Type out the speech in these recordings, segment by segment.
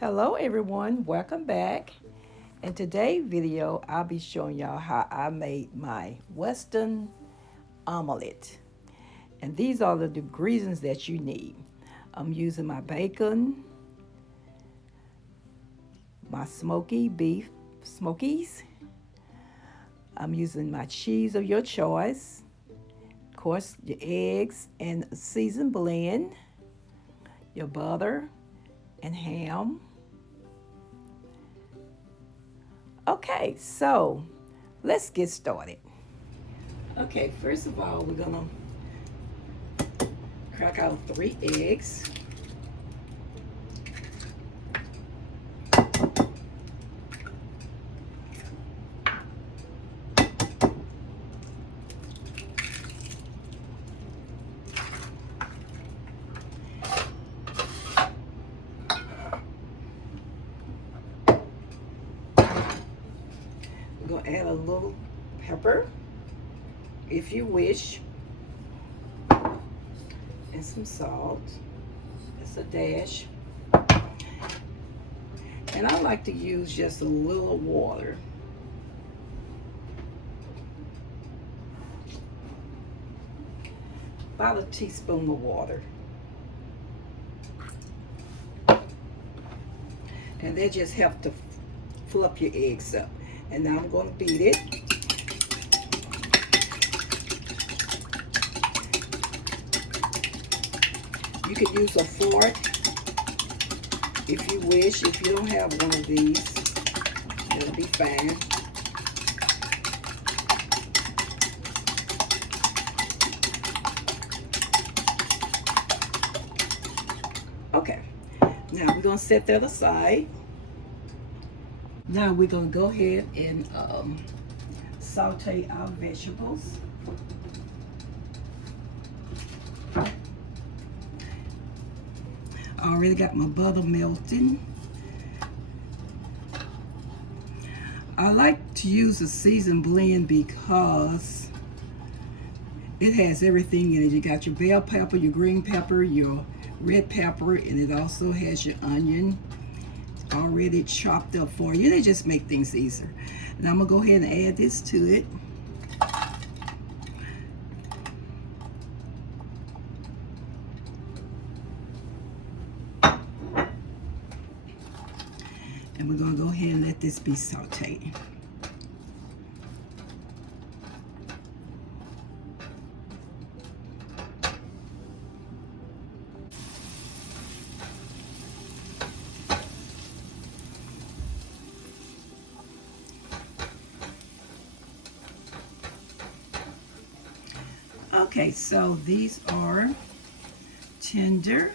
Hello everyone, welcome back. In today's video, I'll be showing y'all how I made my Western omelet. And these are the ingredients that you need. I'm using my bacon, my smoky beef smokies. I'm using my cheese of your choice. Of course, your eggs and seasoned blend, your butter and ham. Okay, so let's get started. Okay, first of all, we're gonna crack out 3 eggs. We're gonna add a little pepper, if you wish, and some salt. Just a dash. And I like to use just a little water. About a teaspoon of water. And that just helps to fill up your eggs up. And now I'm going to beat it. You could use a fork if you wish. If you don't have one of these, it'll be fine. Okay, now we're going to set that aside. Now we're going to go ahead and saute our vegetables. I already got my butter melting. I like to use a seasoned blend because it has everything in it. You got your bell pepper, your green pepper, your red pepper, and it also has your onion already chopped up for you. They just make things easier. And I'm gonna go ahead and add this to it. And we're gonna go ahead and let this be sauteed. Okay, so these are tender.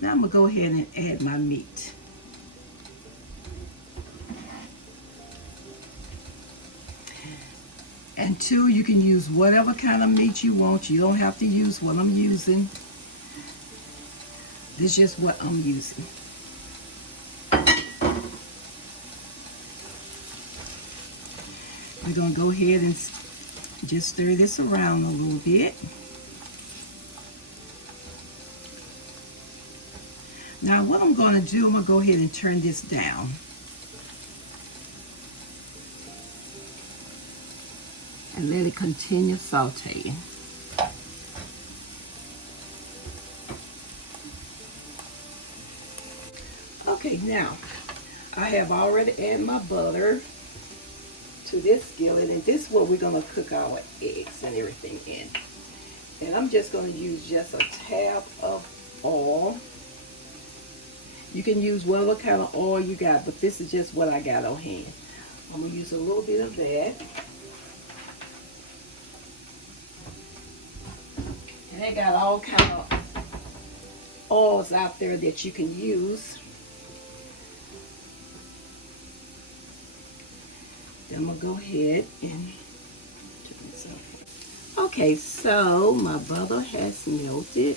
Now I'm gonna go ahead and add my meat. And two, you can use whatever kind of meat you want. You don't have to use what I'm using. This is just what I'm using. We're gonna go ahead and just stir this around a little bit. Now what I'm gonna do, I'm gonna go ahead and turn this down. And let it continue sauteing. Okay, now I have already added my butter to this skillet, and this is what we're gonna cook our eggs and everything in. And I'm just gonna use just a tab of oil. You can use whatever kind of oil you got, but this is just what I got on hand. I'm gonna use a little bit of that. And they got all kind of oils out there that you can use. Then I'm gonna go ahead and turn this off. Okay, so my butter has melted.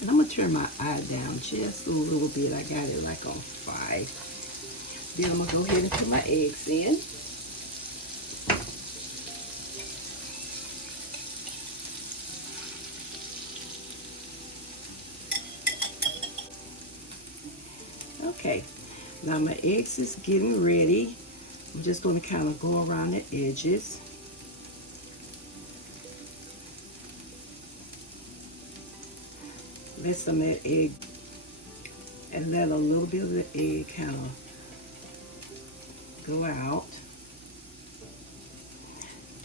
And I'm gonna turn my eye down just a little bit. I got it like on 5. Then I'm gonna go ahead and put my eggs in. Now my eggs is getting ready. I'm just going to kind of go around the edges. Let some of that egg, and let a little bit of the egg kind of go out.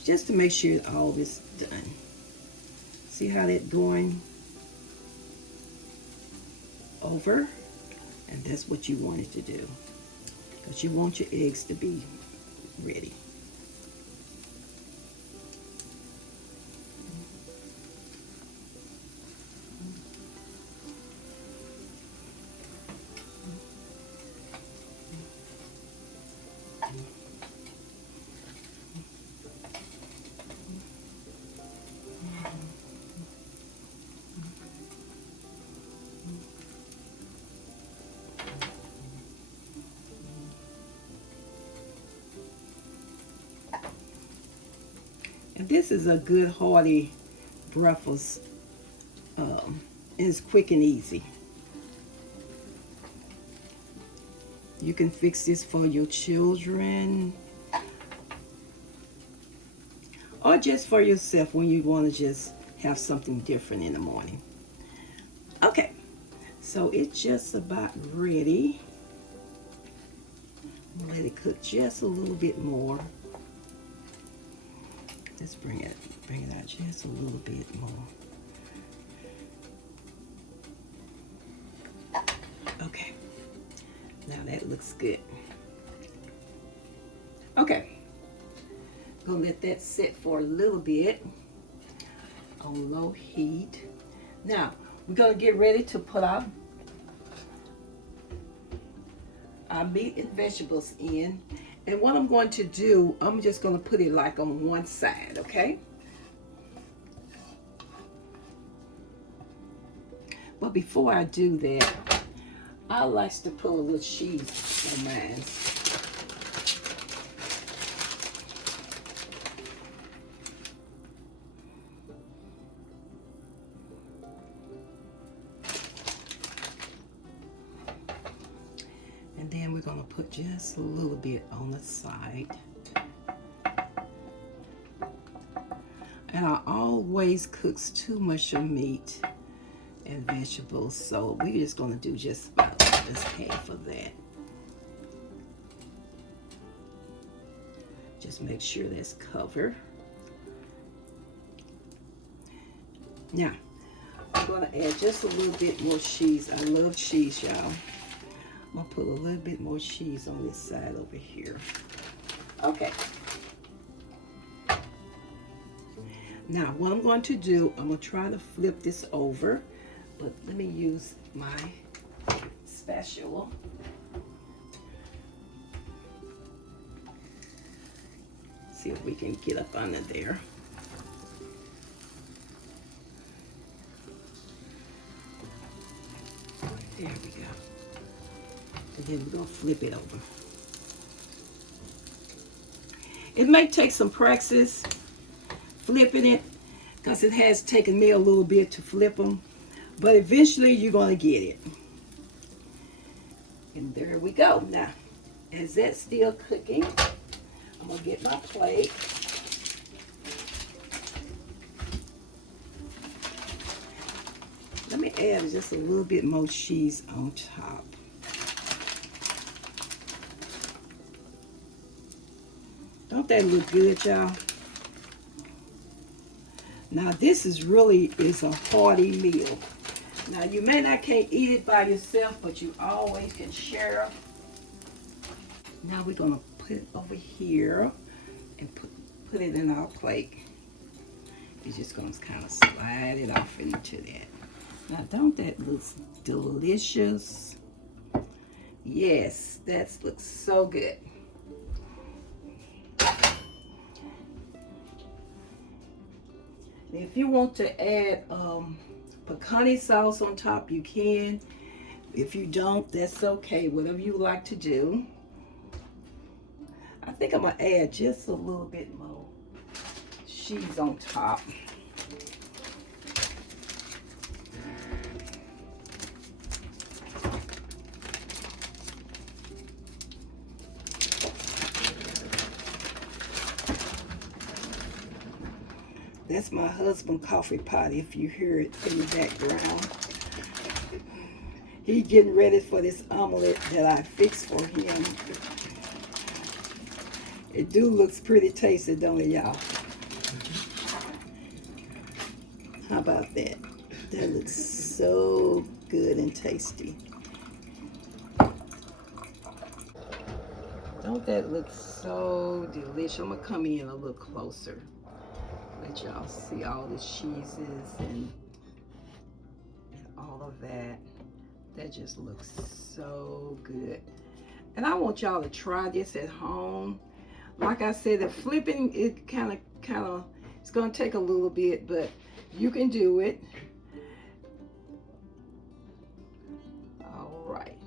Just to make sure all this done. See how that's going over? And that's what you want it to do. Because you want your eggs to be ready. And this is a good hearty breakfast. It's quick and easy. You can fix this for your children or just for yourself when you want to just have something different in the morning. Okay, so it's just about ready. Let it cook just a little bit more. Let's bring it out just a little bit more. Okay, now that looks good. Okay, gonna let that sit for a little bit on low heat. Now we're gonna get ready to put our meat and vegetables in. And what I'm going to do, I'm just going to put it like on one side, okay? But before I do that, I like to put a little cheese on mine. And then we're going to put just a little bit on the side. And I always cooks too much of meat and vegetables, so we're just going to do just about this half of that. Just make sure that's covered. Now, I'm going to add just a little bit more cheese. I love cheese, y'all. I'm going to put a little bit more cheese on this side over here. Okay. Now, what I'm going to do, I'm going to try to flip this over, but let me use my spatula. See if we can get up under there. There we go. And then we're going to flip it over. It may take some practice flipping it, because it has taken me a little bit to flip them, but eventually you're going to get it. And there we go. Now, as that's still cooking, I'm going to get my plate. Let me add just a little bit more cheese on top. Don't that look good, y'all? Now this is a hearty meal. Now you may not can't eat it by yourself, but you always can share. Now we're gonna put it over here and put it in our plate. You're just gonna kind of slide it off into that. Now don't that look delicious? Yes, that looks so good. If you want to add pecani sauce on top, you can. If you don't, that's okay. Whatever you like to do. I think I'm going to add just a little bit more cheese on top. That's my husband's coffee pot, if you hear it in the background. He's getting ready for this omelet that I fixed for him. It do looks pretty tasty, don't it, y'all? How about that? That looks so good and tasty. Don't that look so delicious? I'm gonna come in a little closer. Let y'all see all the cheeses and all of that. That just looks so good. And I want y'all to try this at home. Like I said, the flipping, it kind of, it's gonna take a little bit, but you can do it. All right.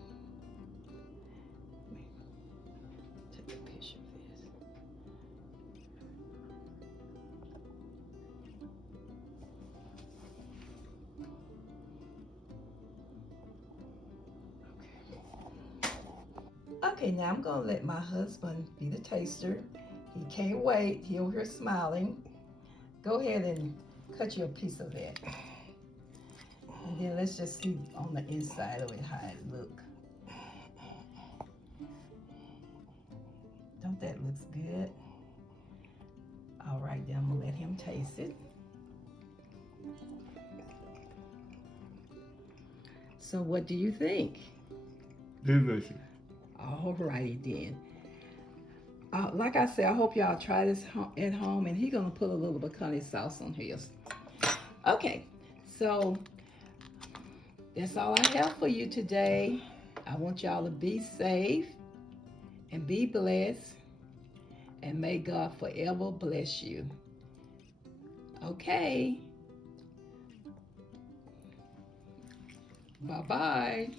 Take a picture of this. Okay, now I'm gonna let my husband be the taster. He can't wait. He over here smiling. Go ahead and cut you a piece of that. And then let's just see on the inside of it how it look. Don't that looks good? All right, then I'm gonna let him taste it. So what do you think? Delicious. All righty then. Like I said, I hope y'all try this at home, and he's gonna put a little pecani sauce on his. Okay, so that's all I have for you today. I want y'all to be safe and be blessed, and may God forever bless you. Okay. Bye-bye.